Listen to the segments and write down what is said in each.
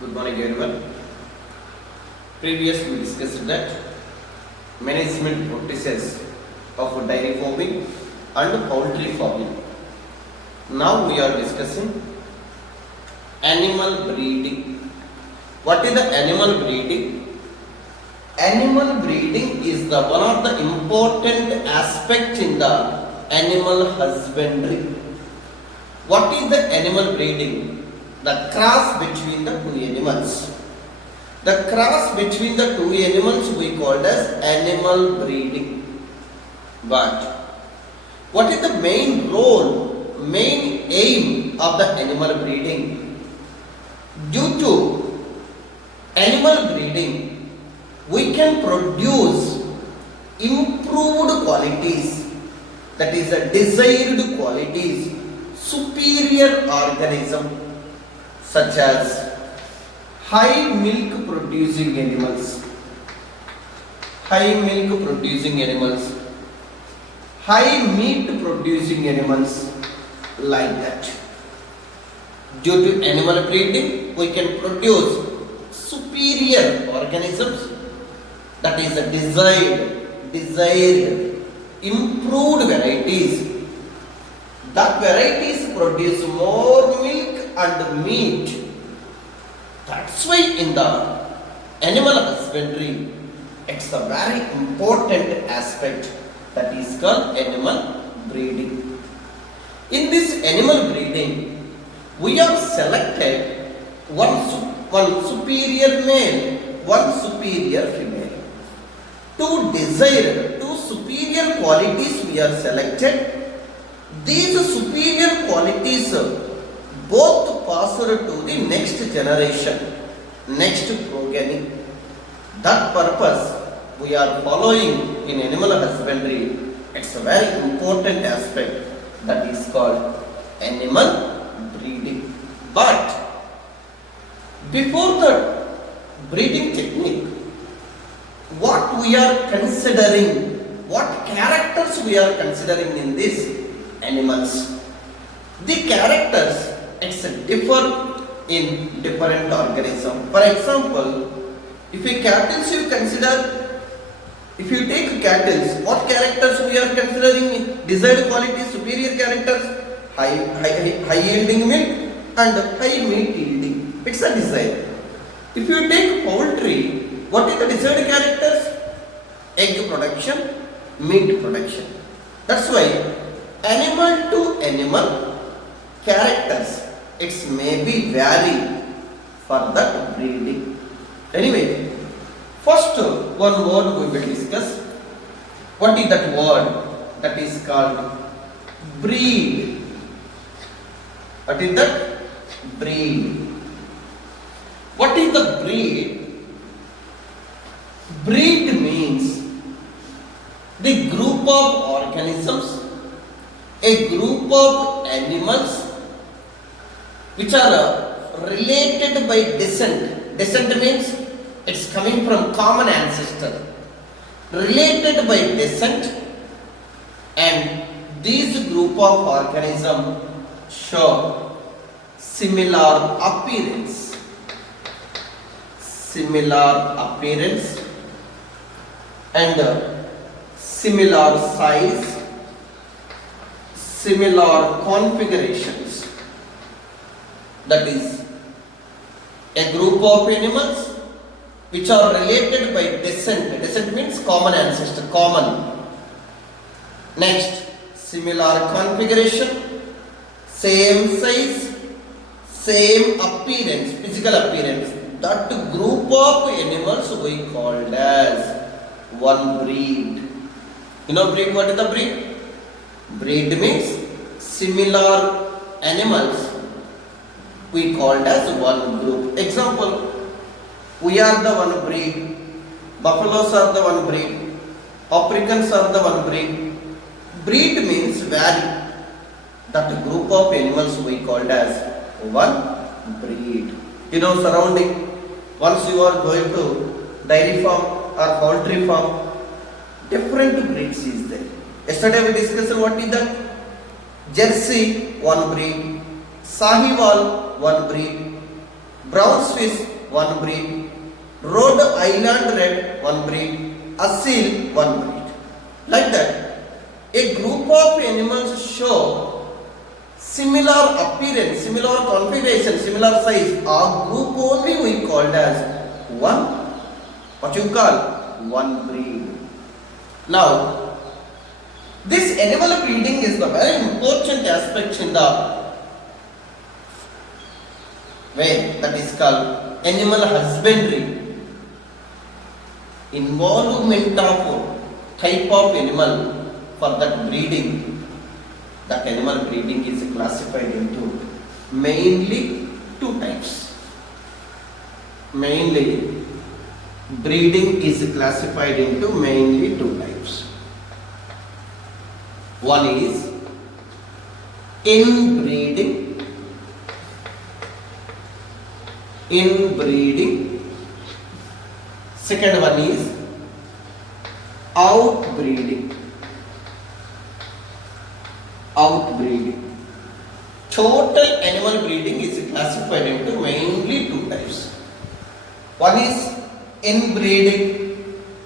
Good morning, everyone. Previously, we discussed that management practices of dairy farming and poultry farming. Now we are discussing animal breeding. What is the animal breeding? Animal breeding is the one of the important aspect in the animal husbandry. What is the animal breeding? The cross between the two animals. The cross between the two animals we called as animal breeding. But what is the main role, main aim of the animal breeding? Due to animal breeding, we can produce improved qualities, that is the desired qualities, superior organism, such as high milk producing animals, high milk producing animals, high meat producing animals, like that. Due to animal breeding, we can produce superior organisms, that is the desired, improved varieties. That varieties produce more milk and meat. That's why in the animal husbandry, it's a very important aspect, that is called animal breeding. In this animal breeding, we have selected one superior male, one superior female. Two superior qualities we have selected. These superior qualities both passed to the next generation, next progeny. That purpose we are following in animal husbandry. It's a very important aspect, that is called animal breeding. But before the breeding technique, what we are considering, what characters we are considering in these animals. The characters differ in different organisms. For example, if a cattle you consider, if you take cattle, what characters we are considering? Desired qualities, superior characters, high yielding milk and high meat yielding. It's a desire. If you take poultry, what is the desired characters? Egg production, meat production. That's why animal to animal characters, it may be vary for that breeding. Anyway, first one word we will discuss. What is that word? That is called breed. What is that? Breed. What is the breed? Breed means the group of organisms, a group of animals which are related by descent. Descent means it's coming from common ancestor. Related by descent, and these group of organisms show similar appearance. Similar appearance and similar size, similar configurations. That is a group of animals which are related by descent. Descent means common ancestor, common. Next, similar configuration, same size, same appearance, physical appearance. That group of animals we called as one breed. You know breed, what is the breed? Breed means similar animals we called as one group. Example, we are the one breed, buffaloes are the one breed, Africans are the one breed. Breed means vary. That group of animals we called as one breed. You know, surrounding, once you are going to dairy farm or poultry farm, different breeds is there. Yesterday we discussed what is that? Jersey, one breed. Sahiwal, one breed. brown Swiss, one breed, Rhode Island Red, one breed, Asil, one breed. Like that, a group of animals show similar appearance, similar configuration, similar size. A group only we called as one, what you call, one breed. Now, this animal breeding is the very important aspect in the way that is called animal husbandry. Involvement of type of animal for that breeding. That animal breeding is classified into mainly two types. Mainly breeding is classified into mainly two types. One is inbreeding. Inbreeding. Second one is outbreeding. Outbreeding. Total animal breeding is classified into mainly two types. One is inbreeding.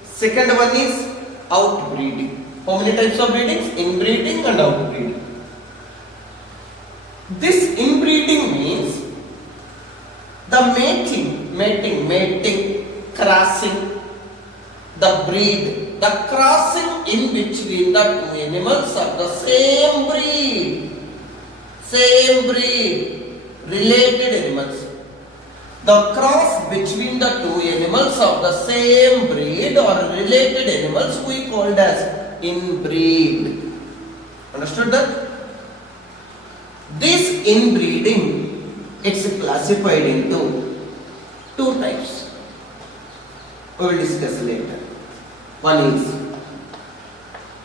Second one is outbreeding. How many types of breedings? Inbreeding and outbreeding. This inbreeding means the mating, crossing, the breed, the crossing in between the two animals of the same breed, related animals. The cross between the two animals of the same breed or related animals we called as inbreed. Understood that? This inbreeding, it's classified into two types. We will discuss later. One is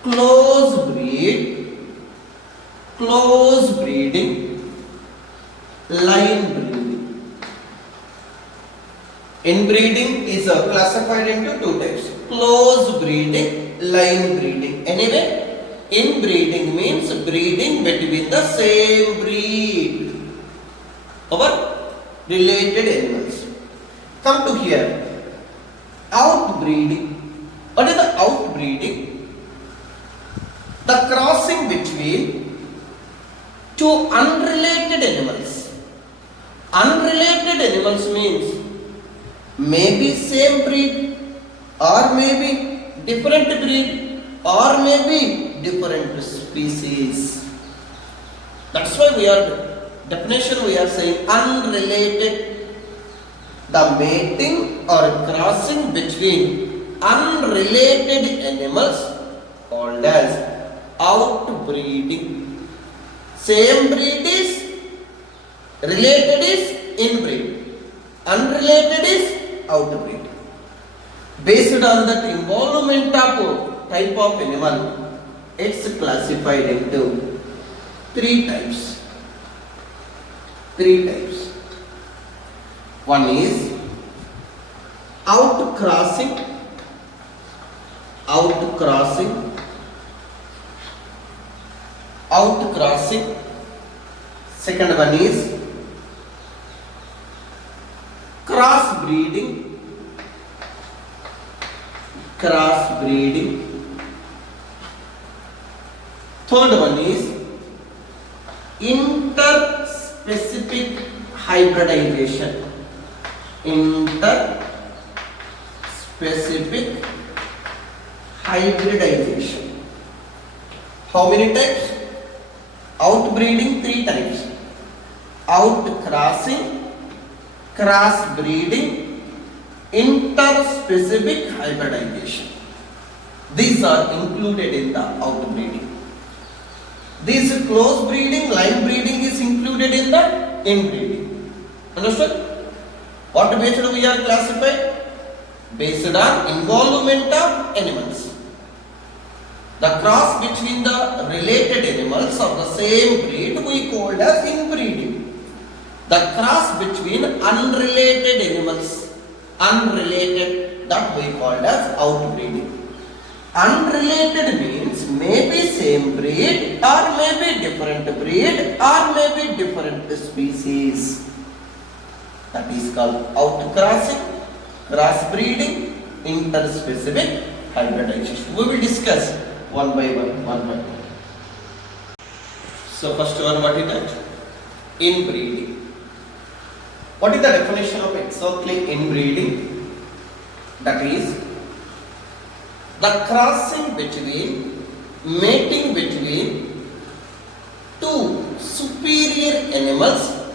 close breeding, line breeding. Inbreeding is classified into two types: close breeding, line breeding. Anyway, inbreeding means breeding between the same breed or related animals. Come to here. Outbreeding. What is the outbreeding? The crossing between two unrelated animals. Unrelated animals means maybe same breed or maybe different breed or maybe different species. That's why definition we are saying unrelated. The mating or crossing between unrelated animals called as outbreeding. Same breed is, related is inbreed, unrelated is outbreed. Based on that involvement of type of animal, it's classified into three types. One is outcrossing. Second one is crossbreeding. Third one is interspecific hybridization. How many types? Outbreeding 3 types. Outcrossing, crossbreeding, interspecific hybridization. These are included in the outbreeding. This close breeding, line breeding is included in the inbreeding. Understood? What based we are classified? Based on involvement of animals. The cross between the related animals of the same breed we called as inbreeding. The cross between unrelated animals, that we called as outbreeding. Unrelated means maybe same breed or maybe different breed or maybe different species. That is called outcrossing, crossbreeding, interspecific hybridization. We will discuss one by one. So first one, what is that? Inbreeding. What is the definition of exactly inbreeding? That is the crossing between, mating between two superior animals,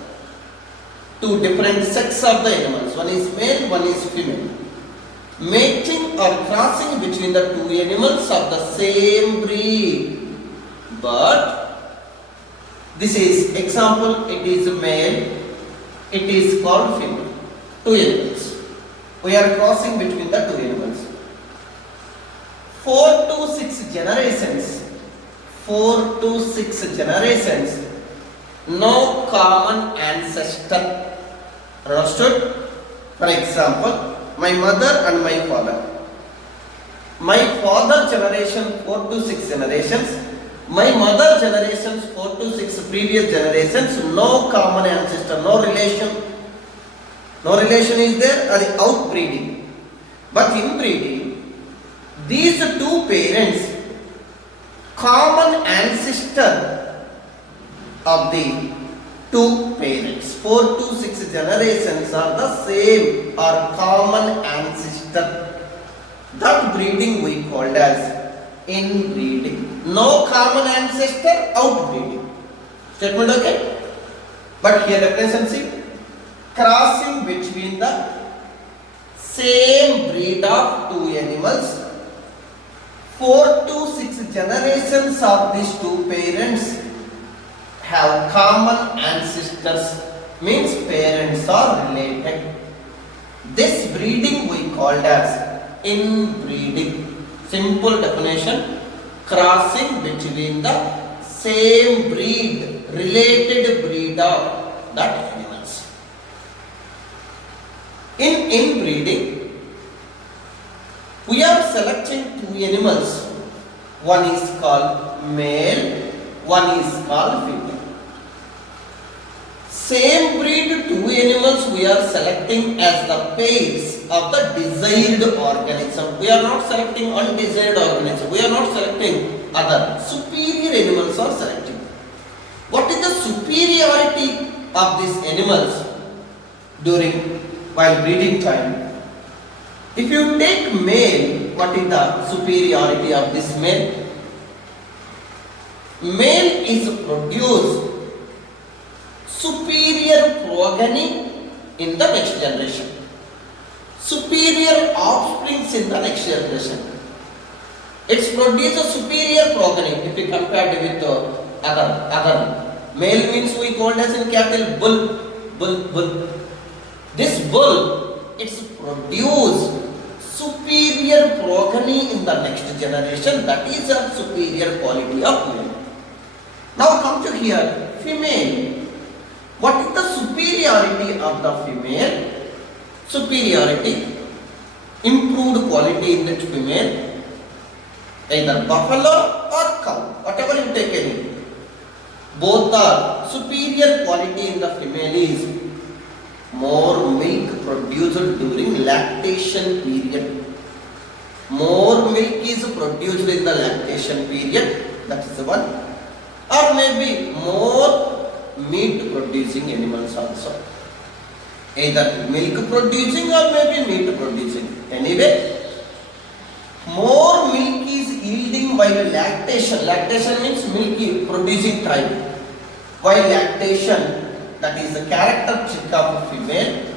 two different sexes of the animals. One is male, one is female. Mating or crossing between the two animals of the same breed. But this is example, it is male, it is called female. Two animals. We are crossing between the two animals. 4 to 6 generations. 4 to 6 generations. No common ancestor. Understood? For example, my mother and my father. My father generation 4 to 6 generations. My mother generations 4 to 6 previous generations. No common ancestor, no relation. No relation is there, that is outbreeding. But inbreeding, these two parents, common ancestor of the two parents, 4 to 6 generations are the same or common ancestor. That breeding we called as inbreeding. No common ancestor, outbreeding. Statement okay? But here definition see, crossing between the same breed of two animals. 4 to 6 generations of these two parents have common ancestors, means parents are related. This breeding we called as inbreeding. Simple definition, crossing between the same breed, related breed of that animals. In inbreeding, we are selecting two animals. One is called male, one is called female. Same breed two animals we are selecting as the pairs of the desired organism. We are not selecting undesired organism. We are not selecting other. Superior animals are selecting. What is the superiority of these animals while breeding time? If you take male, what is the superiority of this male? Male is produced superior progeny in the next generation. Superior offsprings in the next generation. It's produced a superior progeny if we compare it with other. Male means we called as in cattle bull. This bull, it's produced superior progeny in the next generation. That is a superior quality of male. Now come to here, female. What is the superiority of the female? Superiority, improved quality in that female, either buffalo or cow, whatever you take any. Both are superior quality in the female is more milk produced during lactation period. More milk is produced in the lactation period, that is the one. Or maybe more meat producing animals also. Either milk producing or maybe meat producing. Anyway, more milk is yielding while lactation. Lactation means milk producing time. While lactation, that is the characteristic of female.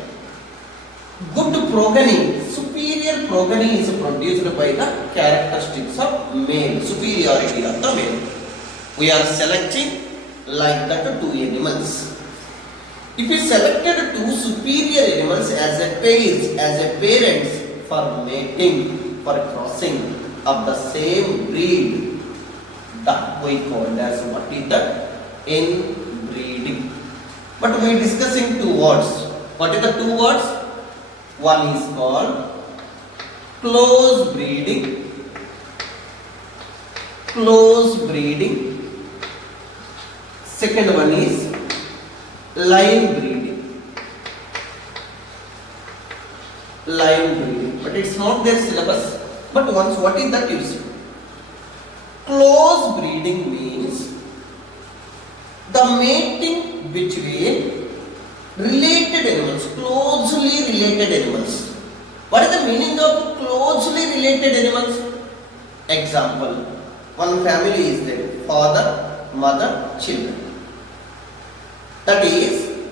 Good progeny, superior progeny is produced by the characteristics of male, superiority of the male. We are selecting like that two animals. If we selected two superior animals as a pairs, as a parents for mating, for crossing of the same breed, that we call as what is that? Inbreeding. But we are discussing two words. What is the two words? One is called close breeding. Close breeding. Second one is line breeding. line breeding, but it's not their syllabus. But once, what is that you see? Close breeding means the mating between related animals, closely related animals. What is the meaning of closely related animals? Example, one family is there, father, mother, children. That is,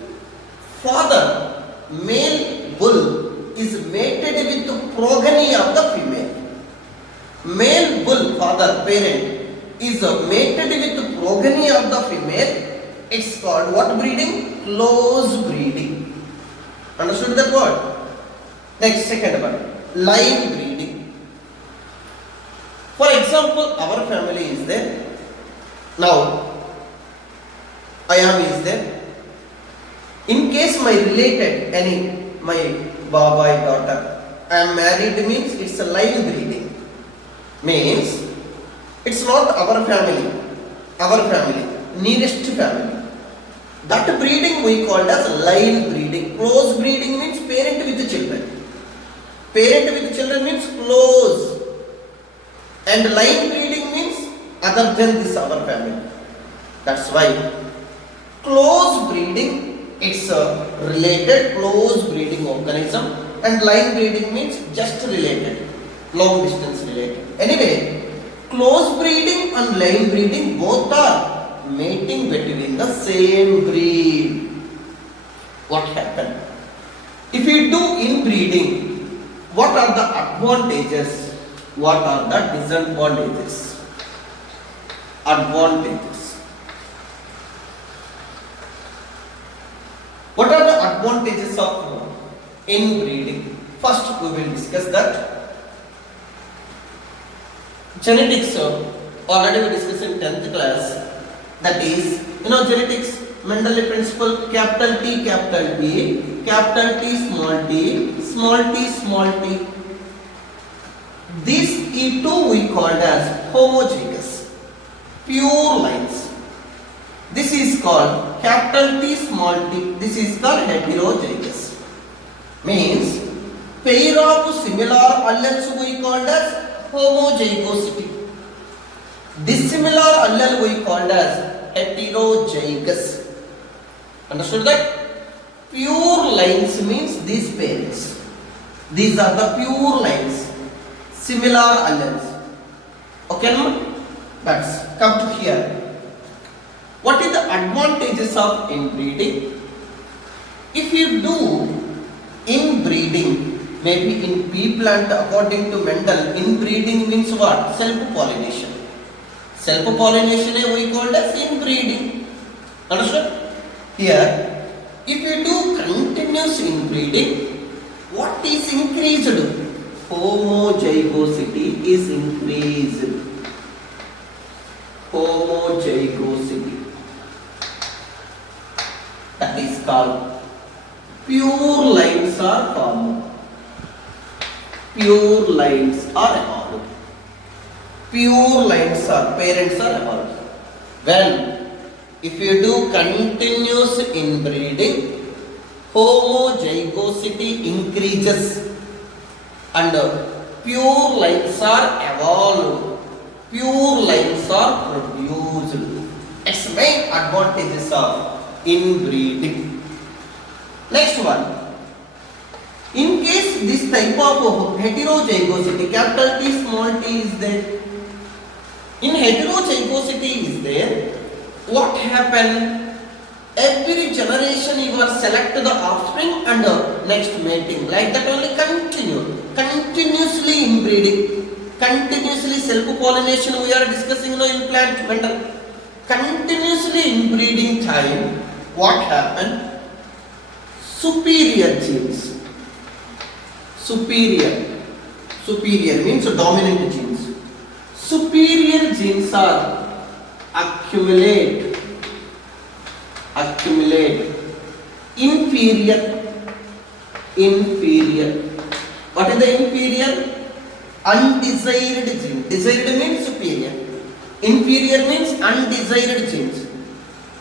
father, male bull is mated with the progeny of the female. Male bull, father, parent, is mated with the progeny of the female. It's called what breeding? Close breeding. Understood that word? Next, second one, line breeding. For example, our family is there. Now, I am is there. In case my related, my baba, daughter, I am married means it's a line breeding. Means it's not our family, nearest family. That breeding we called as line breeding. Close breeding means parent with the children. Parent with children means close. And line breeding means other than this our family. That's why close breeding, it's a related close breeding organism, and line breeding means just related, long distance related. Anyway, close breeding and line breeding both are mating between the same breed. What happened? If we do inbreeding, what are the advantages? What are the disadvantages? Advantages. What are the advantages of inbreeding? First, we will discuss that. Genetics, already we discussed in 10th class. That is, genetics, Mendel principle, capital T, capital T, capital T, small t, small t, small t. This E2 we called as homozygous, pure lines. This is called capital T, small t. This is called heterozygous. Means pair of similar alleles we called as homozygosity. Dissimilar allele we called as heterozygous. Understood that? Pure lines means these parents. These are the pure lines. Similar alleles. Okay, no? That's come to here. What is the advantages of inbreeding? If you do inbreeding, maybe in pea plant, according to Mendel, inbreeding means what? Self-pollination. Self-pollination we called as inbreeding. Understood? Here, if you do continuous inbreeding, what is increased? Homozygosity is increased. Homozygosity. That is called pure lines are formed. Pure lines are evolved. Pure lines are, parents are evolved. When if you do continuous inbreeding, homozygosity increases and pure lines are evolved. Pure lines are produced. It's main advantages of inbreeding. Next one. In case this type of heterozygosity, capital T, small t is there. In heterozygosity is there, what happened? Every generation you are select the offspring and next mating. Like that only continue. Continuously inbreeding. Continuously self-pollination we are discussing now in plant Mendel. Continuously inbreeding time, what happened? Superior genes. Superior means dominant genes. Superior genes are accumulate. Inferior. What is the inferior? Undesired gene. Desired means superior. Inferior means undesired genes.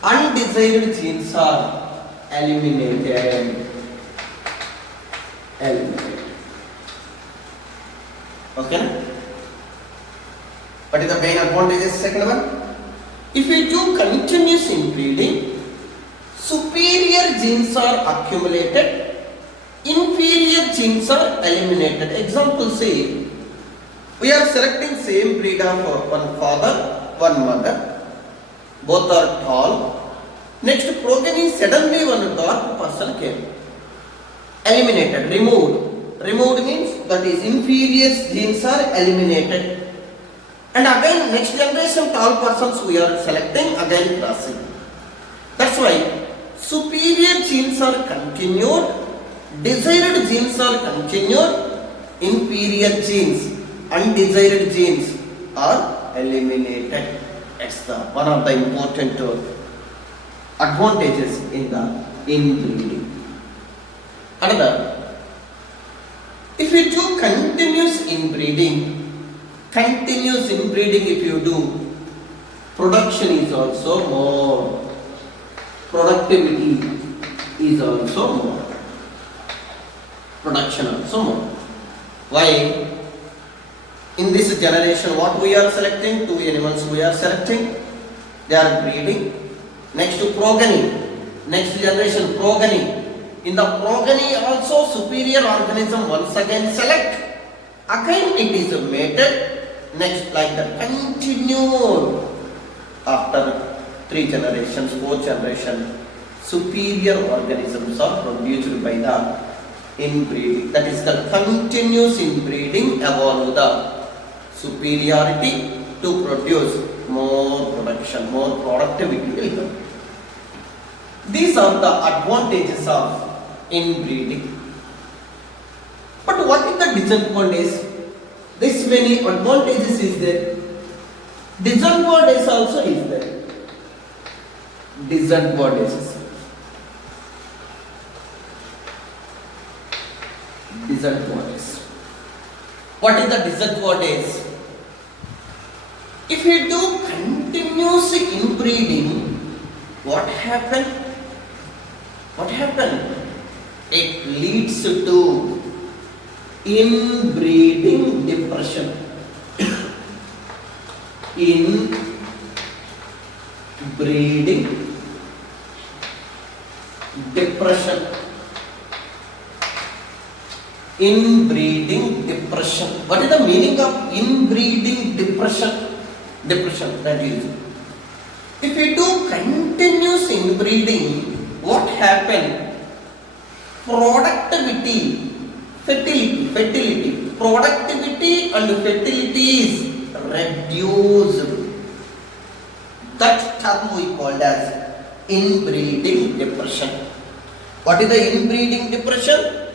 Undesired genes are eliminated. Okay? What is the main advantages? Second one, if we do continuous inbreeding, superior genes are accumulated, inferior genes are eliminated. Example, say we are selecting same breed of one father, one mother, both are tall. Next progeny, suddenly one dark person came. Eliminated, removed. Removed means that is inferior genes are eliminated. And again next generation tall persons we are selecting, again crossing. That's why superior genes are continued, desired genes are continued, inferior genes, undesired genes are eliminated. That's the one of the important advantages in the inbreeding. Another, if you do continuous inbreeding if you do, production is also more, productivity is also more, production also more. Why? In this generation what we are selecting, two animals we are selecting, they are breeding. Next to progeny, next generation progeny. In the progeny also superior organism once again select, again it is mated. Next, like that continued after 3 generations, 4 generation, superior organisms are produced by the inbreeding. That is the continuous inbreeding evolve the superiority to produce more production, more productivity. These are the advantages of inbreeding. But what is the disadvantage? This many advantages is there. Disadvantages also is there. Disadvantages. Disadvantages. What is the disadvantage? If you do continuous inbreeding, what happen? What happen? It leads to inbreeding depression. Inbreeding depression. Inbreeding depression. What is the meaning of inbreeding depression? Depression, that is, if we do continuous inbreeding, what happen? Productivity, fertility, productivity and fertility is reduced. That term we called as inbreeding depression. What is the inbreeding depression?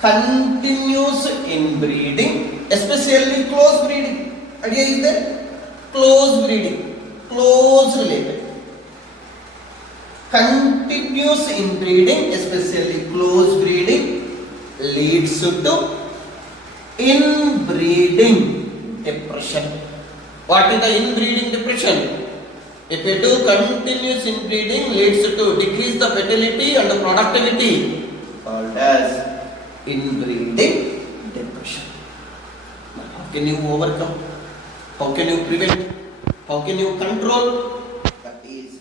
Continuous inbreeding, especially close breeding. Idea is there? Close breeding, close related. Continuous inbreeding, especially close breeding, leads to inbreeding depression. What is the inbreeding depression? If you do continuous inbreeding, leads to decrease the fertility and the productivity, called as inbreeding depression. How can you overcome? How can you prevent? How can you control? That is,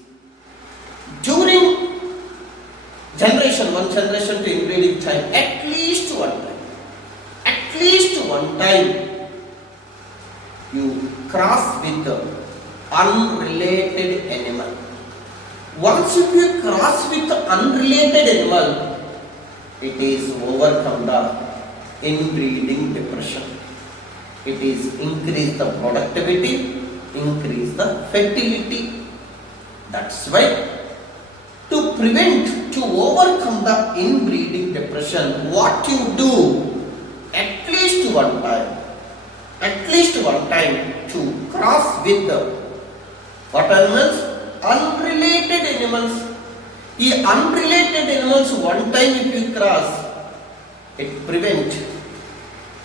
during generation, one generation to inbreeding time, at least one time, you cross with unrelated animal. Once you cross with unrelated animal, it is overcome the inbreeding depression. It is increase the productivity, increase the fertility. That's why to prevent, to overcome the inbreeding depression, what you do, at least one time to cross with what animals? Unrelated animals. The unrelated animals, one time if you cross, it prevent,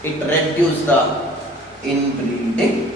it reduce the inbreeding